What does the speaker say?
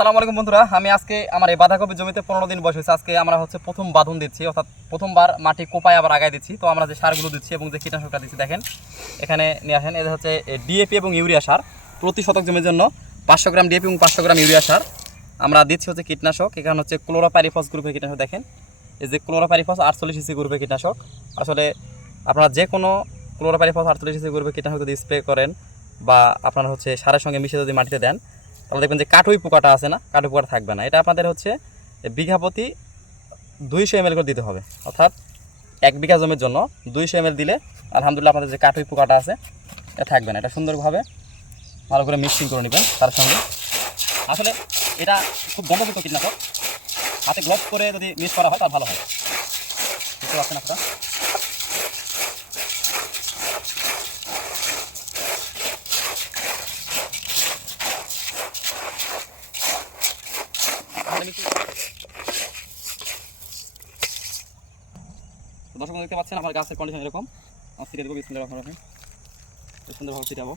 আসসালামু আলাইকুম বন্ধুরা, আমি আজকে আমার এই বাঁধাকপি জমিতে 15 দিন বয়স হয়েছে। আজকে আমরা প্রথম বাঁধন দিচ্ছি, অর্থাৎ প্রথমবার মাটি কোপায় আবার আগায় দিচ্ছি। তো আমরা যে সারগুলো দিচ্ছি এবং যে কীটনাশকটা দিচ্ছি দেখেন এখানে নিয়ে আসেন। এটা হচ্ছে ডিএপি এবং ইউরিয়া সার। প্রতি শতক জমির জন্য 500 গ্রাম ডিএপি এবং 500 গ্রাম ইউরিয়া সার আমরা দিচ্ছি। হচ্ছে কীটনাশক, এখানে হচ্ছে ক্লোরোপাইরিফস গ্রুপের কীটনাশক। দেখেন এই যে ক্লোরোপাইরিফস 48 ইসি গ্রুপের কীটনাশক। আসলে আপনারা যে কোনো ক্লোরোপাইরিফস 48 ইসি গ্রুপের কীটনাশক যদি স্প্রে করেন বা আপনারা সারের সঙ্গে মিশিয়ে যদি মাটিতে দেন, তাহলে দেখবেন যে কাটুই পোকাটা আছে না, কাটুই পোকাটা থাকবে না। এটা আপনাদের বিঘা প্রতি 200 ml করে দিতে হবে, অর্থাৎ 1 বিঘা জমির জন্য 200 ml দিলে আলহামদুলিল্লাহ আপনাদের যে কাটুই পোকাটা আছে এটা থাকবে না। এটা সুন্দরভাবে ভালো করে মিক্সিং করে নেবেন তার সঙ্গে। আসলে এটা খুব গন্ধযুক্ত কীটনাশক, হাতে গ্লোভস করে যদি মিক্স করা হয় তাহলে ভালো হয়। বুঝতে পারছেন আপনারা? দর্শক দেখতে পাচ্ছেন আমার গাছের কন্ডিশন এরকম। আমার ছিটে দেবো, বিসমিল্লাহির রহমানির রহিম। সুন্দরভাবে ছিটাবো।